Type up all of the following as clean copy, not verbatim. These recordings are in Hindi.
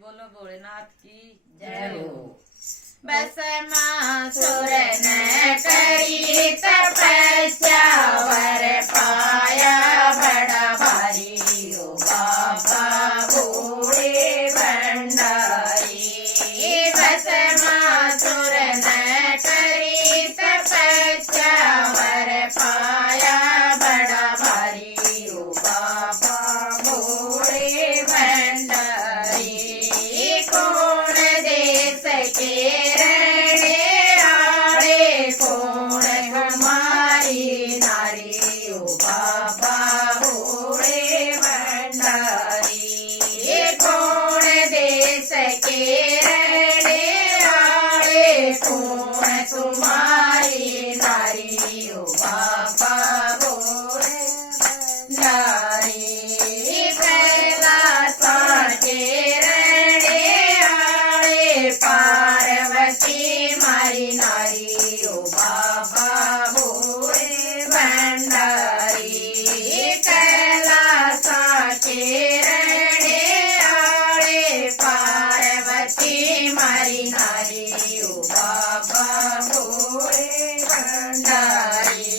बोलो भोलेनाथ की जय हो। भस्मासुर ने करी तपस्या वर पाया बड़ा भारी ओ बाबा भोले भंडारी। भस्मासुर ने करी तपस्या वर पाया बड़ा भारी ओ बाबा भोले भंडारी। कौन देश के तुम्हारी नारी ओ बाबा भोले भंडारी। कैलाश के रहने आए पार्वती मारी नारी ओ बाबा भोले भंडारी। कैलाश के रहने आए पार्वती मारी नारी ओ बाबा भोले भंडारी।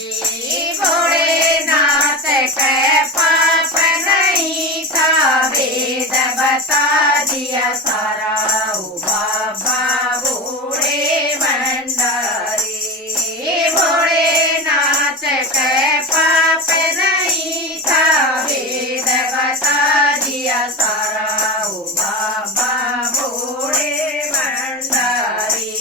भोलेनाथ के पाप नहीं था वेद बता दिया सारा ओ बाबा भोले भंडारी। भोलेनाथ के पाप नहीं था वेद बता दिया सारा ओ बाबा भोले भंडारी।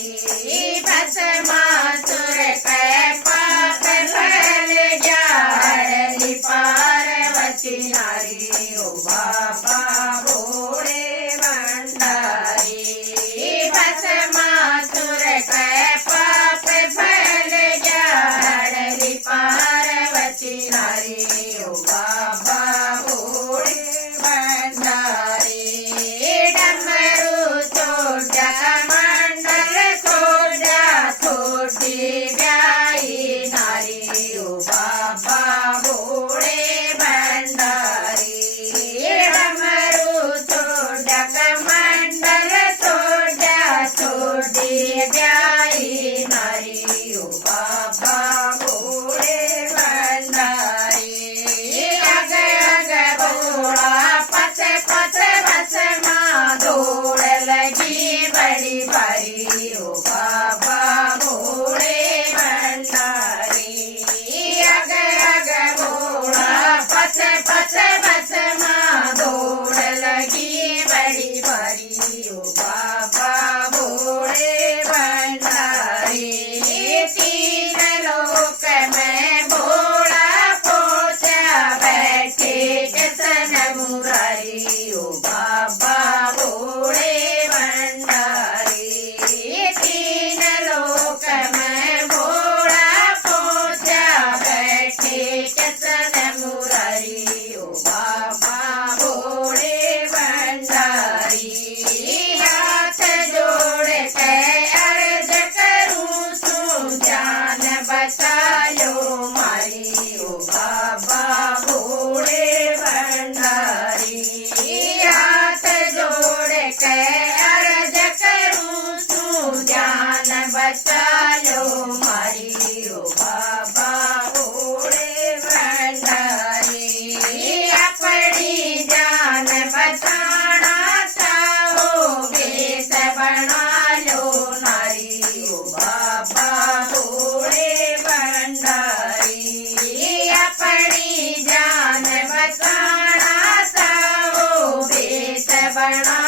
भस्मासुर के पाप फैल गया हरली पार्वती नारी ओ बाबा भोले भंडारी। भस्मासुर के पाप फैल गया हरली पार्वती नारी ओ बाबा भोले भंडारी। डमरू छोटा मंडल छोटी ब्याई नारी ओ बाबा भोले भंडारी। डमरू छोटा मंडल छोटी ब्याई नारी ओ बाबा भोले भंडारी। अग अग भोला पच पच भस्मा दौड़ लगी बड़ी भारी ओ बाबा भोले भंडारी। अग अग भोला पच पच भस्मा दौड़ लगी बड़ी भारी ओ बाबा भोले भंडारी। तीन लोक में भोला पोचा बैठे जसन मुरारी ओ बाबा भोले भंडारी। तीन लोक में भोला पोचा बैठे जसन मुरारी ओ बाबा भोले भंडारी। हाथ जोड़ के अर्ज करूं सो जान बचायो मारी ओ बाबा भोले भंडारी। हाथ जोड़ के अर्ज करूं सो जान बचायो मारी ओ बाबा भोले भंडारी। अपनी जान बचाना चाहो वेश बना लो नारी ओ बाबा भोले भंडारी। अपनी जान बचाना चाहो वेश बना